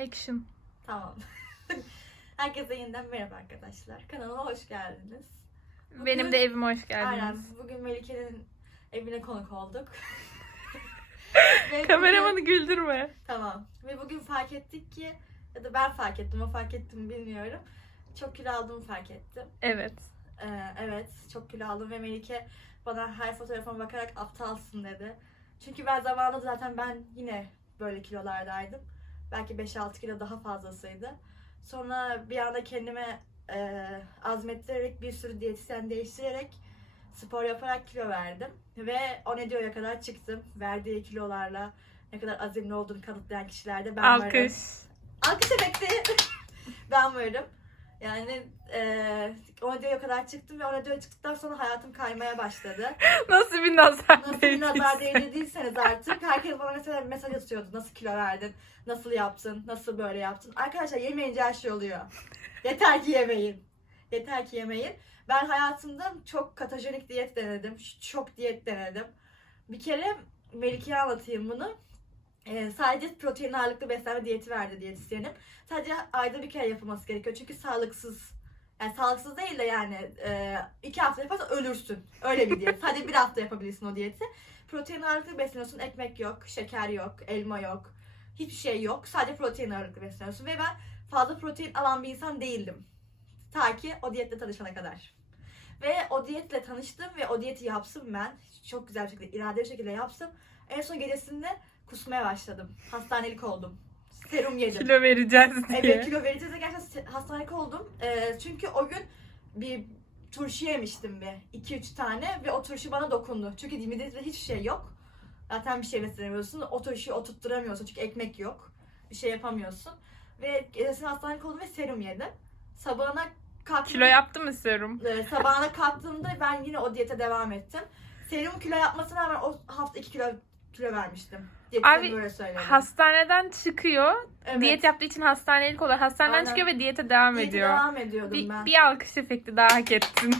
Action. Tamam. Herkese yeniden merhaba arkadaşlar. Kanalıma hoş geldiniz. Bugün- Benim de evime hoş geldiniz. Aynen. Bugün Melike'nin evine konuk olduk. Ve bugün- Kameramanı güldürme. Tamam. Ve bugün fark ettik ki ya da ben fark ettim, o fark etti mi bilmiyorum. Çok kilo aldığımı fark ettim. Evet. Ee, evet, çok kilo aldım ve Melike bana her fotoğrafıma bakarak aptalsın dedi. Çünkü ben zamanında zaten ben yine böyle kilolardaydım. Belki 5-6 kilo daha fazlasıydı. Sonra bir anda kendime e, azmettirerek bir sürü diyetisyen değiştirerek spor yaparak kilo verdim. Ve o ne diyor'a kadar çıktım. Verdiği kilolarla ne kadar azimli olduğunu kanıtlayan kişilerde ben varım. Alkış. Alkış efekti. ben varım. Yani eee o videoya kadar çıktım ve o videoya çıktıktan sonra hayatım kaymaya başladı. Nasıl bir nazar Nasıl bir nazar değdiyse. değdirdiyseniz artık herkes bana mesela mesaj atıyordu. Nasıl kilo verdin? Nasıl yaptın? Nasıl böyle yaptın? Arkadaşlar yemeyince her şey oluyor. Yeter ki yemeyin. Yeter ki yemeyin. Ben hayatımda çok katojenik diyet denedim. Çok diyet denedim. Bir kere Melike'ye anlatayım bunu. Ee, sadece protein ağırlıklı beslenme diyeti verdi diyetisyenim. Sadece ayda bir kere yapılması gerekiyor. Çünkü sağlıksız. Yani sağlıksız değil de yani e, iki hafta yaparsan ölürsün. Öyle bir diyet. Sadece bir hafta yapabilirsin o diyeti. Protein ağırlıklı besleniyorsun. Ekmek yok, şeker yok, elma yok. Hiçbir şey yok. Sadece protein ağırlıklı besleniyorsun. Ve ben fazla protein alan bir insan değildim. Ta ki o diyetle tanışana kadar. Ve o diyetle tanıştım ve o diyeti yaptım ben. Çok güzel bir şekilde, iradeli bir şekilde yaptım. En son gecesinde kusmaya başladım. Hastanelik oldum. Serum yedim. Kilo vereceğiz diye. Evet kilo vereceğiz de gerçekten hastanelik oldum. Ee, çünkü o gün bir turşu yemiştim bir. 2-3 tane ve o turşu bana dokundu. Çünkü midede hiçbir şey yok. Zaten bir şey beslemiyorsun. O turşuyu oturtturamıyorsun çünkü ekmek yok. Bir şey yapamıyorsun. Ve gecesine hastanelik oldum ve serum yedim. Sabahına kalktım. Kilo yaptı mı serum? Ee, sabahına kalktığımda ben yine o diyete devam ettim. Serum kilo yapmasına rağmen o hafta 2 kilo kilo vermiştim. Abi, böyle. Hastaneden çıkıyor. Evet. Diyet yaptığı için hastanelik oluyor. Hastaneden Aynen. çıkıyor ve diyete devam Diyete ediyor. devam ediyordum Bir, ben. bir alkış efekti daha hak ettin.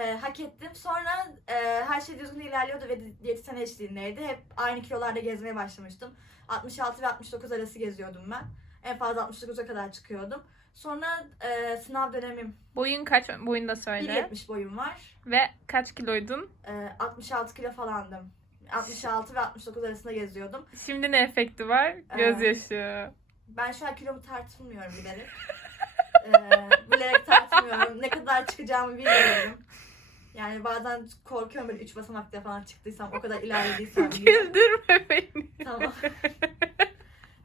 e, hak ettim. Sonra e, her şey düzgün ilerliyordu ve di- diyetisyen eşliğindeydi. Hep aynı kilolarda gezmeye başlamıştım. 66 ve 69 arası geziyordum ben. En fazla 69'a kadar çıkıyordum. Sonra e, sınav dönemim. Boyun kaç? Boyunu da söyle. 1.70 boyum var. Ve kaç kiloydun? E, 66 kilo falandım. 66 ve 69 arasında geziyordum. Şimdi ne efekti var? Gözyaşı. Ben şu an kilomu tartılmıyorum bilerek. e, bilerek tartılmıyorum. Ne kadar çıkacağımı bilmiyorum. Yani bazen korkuyorum böyle 3 basamakta falan çıktıysam, o kadar ilerlediysem. Güldürme beni. Tamam.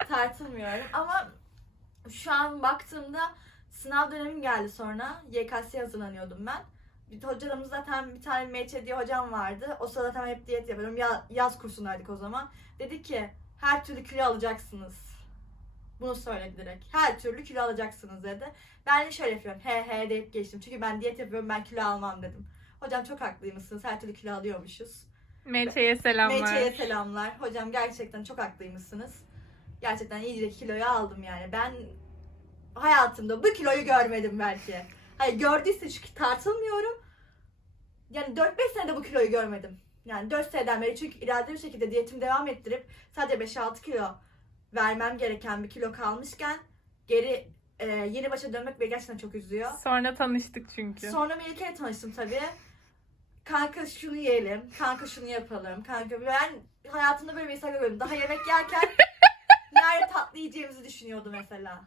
Tartılmıyorum ama şu an baktığımda sınav dönemim geldi sonra. YKS'ye hazırlanıyordum ben. Bir hocamız zaten bir tane MÇ diye hocam vardı. O sırada zaten hep diyet yapıyorum. Ya, yaz kursundaydık o zaman. Dedi ki her türlü kilo alacaksınız. Bunu söyledi direkt. Her türlü kilo alacaksınız dedi. Ben de şöyle yapıyorum. He he deyip geçtim. Çünkü ben diyet yapıyorum ben kilo almam dedim. Hocam çok haklıymışsınız. Her türlü kilo alıyormuşuz. Meçe'ye selamlar. Meçe'ye selamlar. Hocam gerçekten çok haklıymışsınız. Gerçekten iyice kiloyu aldım yani. Ben hayatımda bu kiloyu görmedim belki. Hayır gördüyse çünkü tartılmıyorum. Yani 4-5 senede bu kiloyu görmedim. Yani 4 seneden beri çünkü iradeli bir şekilde diyetimi devam ettirip sadece 5-6 kilo vermem gereken bir kilo kalmışken geri e, yeni başa dönmek beni gerçekten çok üzüyor. Sonra tanıştık çünkü. Sonra Melike'yle tanıştım tabii. Kanka şunu yiyelim, kanka şunu yapalım, kanka ben hayatımda böyle bir insan görmedim. Daha yemek yerken nerede tatlı yiyeceğimizi düşünüyordu mesela.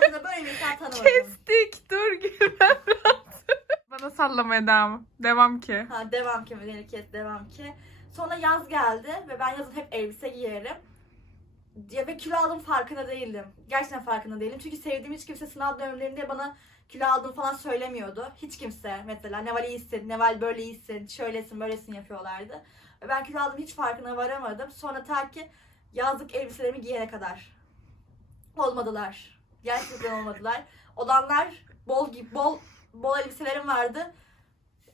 Hayatımda böyle bir insan tanımadım. Kestik. Dur gülmem lazım. Bana sallamaya devam. Devam ki. Ha, devam ki Melike, devam ki. Sonra yaz geldi ve ben yazın hep elbise giyerim. Ya ve kilo aldım farkında değildim. Gerçekten farkında değilim. Çünkü sevdiğim hiç kimse sınav dönemlerinde bana kilo aldım falan söylemiyordu. Hiç kimse mesela Neval iyisin, Neval böyle iyisin, şöylesin, böylesin yapıyorlardı. Ve ben kilo aldım hiç farkına varamadım. Sonra ta ki yazlık elbiselerimi giyene kadar. Olmadılar. Gerçekten olmadılar. Olanlar bol gibi bol bol elbiselerim vardı.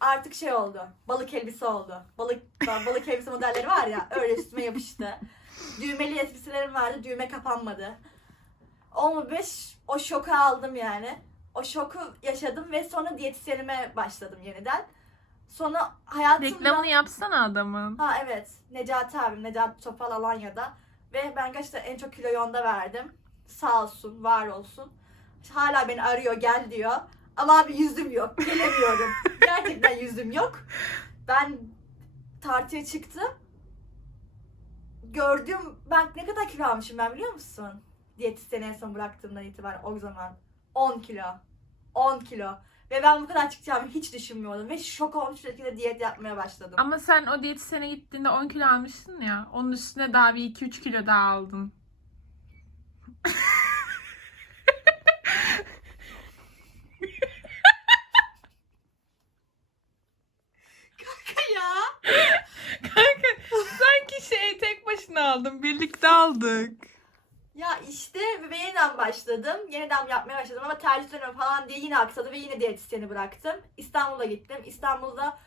Artık şey oldu. Balık elbise oldu. Balık balık elbise modelleri var ya öyle üstüme yapıştı. Düğmeli elbiselerim vardı. Düğme kapanmadı. 15 o şoku aldım yani. O şoku yaşadım ve sonra diyetisyenime başladım yeniden. Sonra hayatımda... Reklamını yapsana adamın. Ha evet. Necati abim. Necati Topal Alanya'da. Ve ben gerçekten en çok kiloyu onda verdim. Sağ olsun, var olsun. Hala beni arıyor, gel diyor. Ama abi yüzüm yok, gelemiyorum. Gerçekten yüzüm yok. Ben tartıya çıktım. Gördüğüm, ben ne kadar kilo almışım ben biliyor musun? Diyetisyeni en son bıraktığımdan itibaren o zaman. 10 kilo. 10 kilo. Ve ben bu kadar çıkacağımı hiç düşünmüyordum. Ve şok olmuş bir şekilde diyet yapmaya başladım. Ama sen o diyetisyene gittiğinde 10 kilo almıştın ya. Onun üstüne daha bir 2-3 kilo daha aldın. Ya. Kanka sanki şey tek başına aldın. Birlikte aldık. Ya işte ve yeniden başladım. Yeniden yapmaya başladım ama tercih dönemi falan diye yine aksadı ve yine diyetisyeni bıraktım. İstanbul'a gittim. İstanbul'da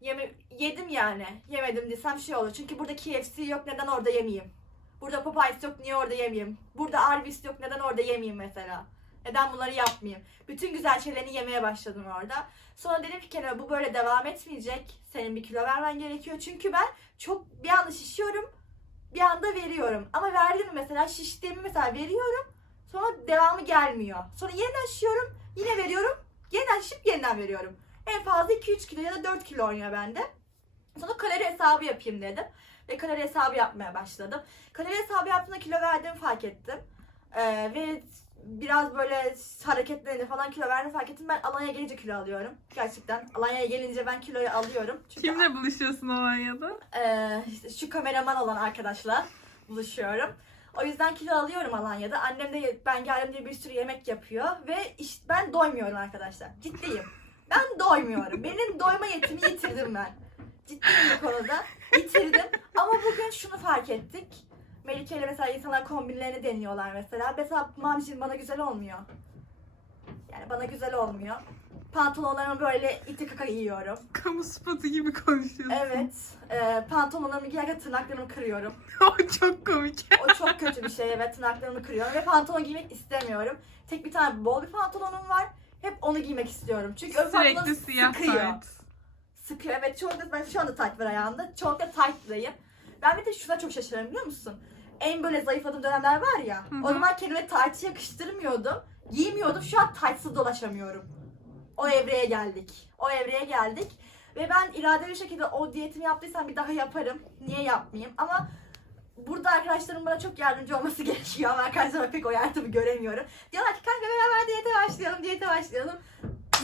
yeme yedim yani. Yemedim desem şey olur. Çünkü burada KFC yok neden orada yemeyeyim? Burada Popeyes yok niye orada yemeyeyim? Burada Arby's yok neden orada yemeyeyim mesela? Neden bunları yapmayayım? Bütün güzel şeylerini yemeye başladım orada. Sonra dedim ki Kenan bu böyle devam etmeyecek. Senin bir kilo vermen gerekiyor. Çünkü ben çok bir anda şişiyorum bir anda veriyorum. Ama verdim mesela şiştiğimi mesela veriyorum. Sonra devamı gelmiyor. Sonra yeniden şişiyorum. Yine veriyorum. Yeniden şişip yeniden veriyorum. En fazla 2-3 kilo ya da 4 kilo oynuyor bende. Sonra kalori hesabı yapayım dedim. Ve kalori hesabı yapmaya başladım. Kalori hesabı yaptığımda kilo verdiğimi fark ettim. Ee, ve biraz böyle hareketlerinde falan kilo verdiğimi fark ettim. Ben Alanya'ya gelince kilo alıyorum. Gerçekten Alanya'ya gelince ben kiloyu alıyorum. Çünkü Kimle buluşuyorsun Alanya'da? işte şu kameraman olan arkadaşla buluşuyorum. O yüzden kilo alıyorum Alanya'da. Annem de ben geldim diye bir sürü yemek yapıyor ve işte ben doymuyorum arkadaşlar. Ciddiyim. Ben doymuyorum. Benim doyma yetimi yitirdim ben. Ciddiyim bu konuda. Yitirdim. Ama bugün şunu fark ettik. Melike ile mesela insanlar kombinlerini deniyorlar mesela. Mesela mamcim bana güzel olmuyor. Yani bana güzel olmuyor. Pantolonlarımı böyle iti kaka giyiyorum. Kamu spotu gibi konuşuyorsun. Evet. E, pantolonlarımı giyerken tırnaklarımı kırıyorum. o çok komik. O çok kötü bir şey. Evet tırnaklarımı kırıyorum. Ve pantolon giymek istemiyorum. Tek bir tane bol bir pantolonum var. Hep onu giymek istiyorum. Çünkü öbür Sürekli siyah sıkıyor. tayt. Sıkıyor. Evet çoğunlukla ben şu anda tight var ayağımda. Çoğunlukla tight'layım. Ben bir de şuna çok şaşırıyorum biliyor musun? En böyle zayıfladığım dönemler var ya. Hı hı. O zaman kendime tight'ı yakıştırmıyordum. Giymiyordum. Şu an tight'sız dolaşamıyorum. O evreye geldik. O evreye geldik. Ve ben iradeli bir şekilde o diyetimi yaptıysam bir daha yaparım. Niye yapmayayım? Ama burada arkadaşlarım bana çok yardımcı olması gerekiyor ama arkadaşlarıma pek o yardımı göremiyorum. Diyorlar ki kanka beraber diyete başlayalım, diyete başlayalım.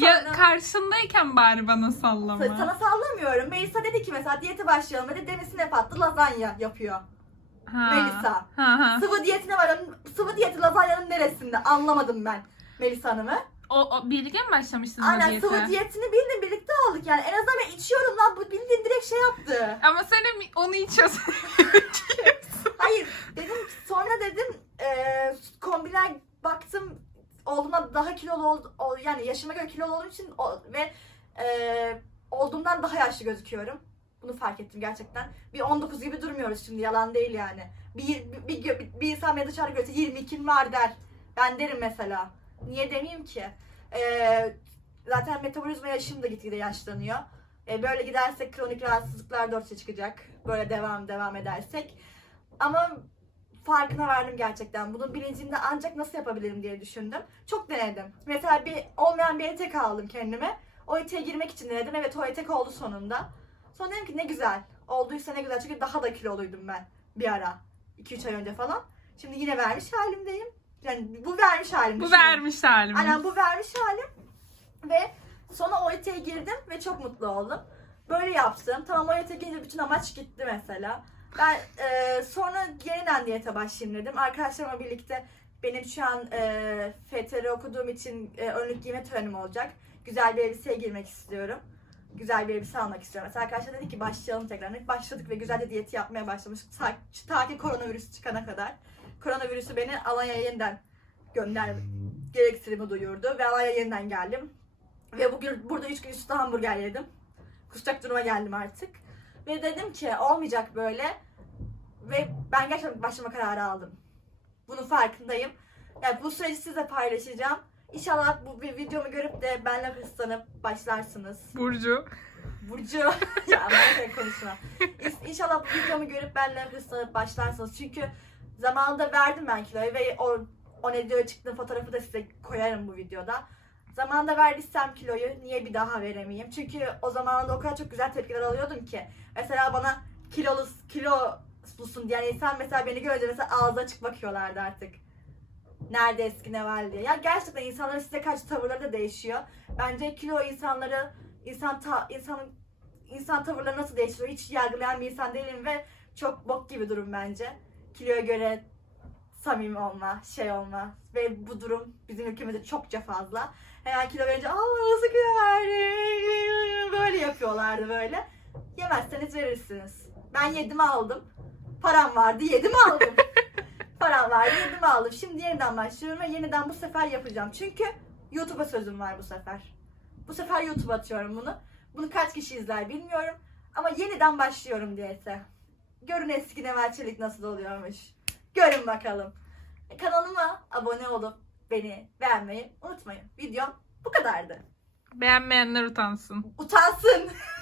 Ya karşındayken bari bana sallama. Sa- Sana sallamıyorum. Melisa dedi ki mesela diyete başlayalım. Hadi demesi ne patlı lazanya yapıyor. Ha. Melisa. Ha, ha. Sıvı diyetine varım. Sıvı diyeti lazanyanın neresinde? Anlamadım ben Melisa Hanım'ı. O, o birlikte mi başlamıştınız Aynen diyete? sıvı diyetini bildim birlikte aldık yani. En azından ben içiyorum lan. Bu bildiğin direkt şey yaptı. Ama sen hem onu içiyorsun. Hayır dedim sonra dedim eee kombinler baktım olduğumdan daha kilolu ol, yani yaşıma göre kilolu olduğum için o- ve eee, olduğumdan daha yaşlı gözüküyorum. Bunu fark ettim gerçekten. Bir 19 gibi durmuyoruz şimdi yalan değil yani. Bir, bir, bir, gö- bir insan beni dışarı görse 22 var der. Ben derim mesela. Niye demeyeyim ki? Eee, zaten metabolizma yaşım da gitgide yaşlanıyor. E, böyle gidersek kronik rahatsızlıklar da ortaya çıkacak. Böyle devam devam edersek. Ama farkına vardım gerçekten. Bunun bilincinde ancak nasıl yapabilirim diye düşündüm. Çok denedim. Mesela bir olmayan bir etek aldım kendime. O eteğe girmek için denedim. Evet o etek oldu sonunda. Sonra dedim ki ne güzel. Olduysa ne güzel. Çünkü daha da kiloluydum ben bir ara. 2-3 ay önce falan. Şimdi yine vermiş halimdeyim. Yani bu vermiş halim. Bu vermiş halimiz. Aynen bu vermiş halim. Ve sonra o eteğe girdim ve çok mutlu oldum. Böyle yaptım. Tamam o eteğe girince bütün amaç gitti mesela. Ben e, sonra yeniden diyete başlayayım dedim. Arkadaşlarımla birlikte benim şu an e, FTR okuduğum için e, önlük giyme törenim olacak. Güzel bir elbiseye girmek istiyorum. Güzel bir elbise almak istiyorum. Mesela arkadaşlar dedi ki başlayalım tekrar. Başladık ve güzel de diyeti yapmaya başlamıştık. Ta, ta ki koronavirüs çıkana kadar. Koronavirüsü beni Alanya'ya yeniden gönder gereksinimi duyurdu ve Alanya'ya yeniden geldim. Ve bugün burada 3 gün üstü hamburger yedim. Kusacak duruma geldim artık. Ve dedim ki olmayacak böyle. Ve ben gerçekten başlama kararı aldım. Bunun farkındayım. Yani bu süreci sizle paylaşacağım. İnşallah bu bir videomu görüp de benimle hırslanıp başlarsınız. Burcu. Burcu. ya ben konuşma. İn- İnşallah bu videomu görüp benimle hırslanıp başlarsınız. Çünkü zamanında verdim ben kiloyu ve o, o ne diyor çıktığım fotoğrafı da size koyarım bu videoda. Zamanında verdiysem kiloyu niye bir daha veremeyeyim? Çünkü o zamanında o kadar çok güzel tepkiler alıyordum ki. Mesela bana kilolu, kilolusun diyen insan mesela beni görünce mesela ağzı açık bakıyorlardı artık. Nerede eski ne var diye. Ya gerçekten insanların size karşı tavırları da değişiyor. Bence kilo insanları, insan ta, insanın insan tavırları nasıl değişiyor hiç yargılayan bir insan değilim ve çok bok gibi durum bence. Kiloya göre samimi olma, şey olma ve bu durum bizim ülkemizde çokça fazla. Hemen kilo verince aa nasıl kilo verdin?" böyle yapıyorlardı böyle. Yemezseniz verirsiniz. Ben yedim aldım. Param vardı yedim aldım. Param vardı yedim aldım. Şimdi yeniden başlıyorum ve yeniden bu sefer yapacağım. Çünkü YouTube'a sözüm var bu sefer. Bu sefer YouTube'a atıyorum bunu. Bunu kaç kişi izler bilmiyorum. Ama yeniden başlıyorum diyete. Görün eski Neval Çelik nasıl oluyormuş. Görün bakalım. Kanalıma abone olup beni beğenmeyi unutmayın. Videom bu kadardı. Beğenmeyenler utansın. Utansın.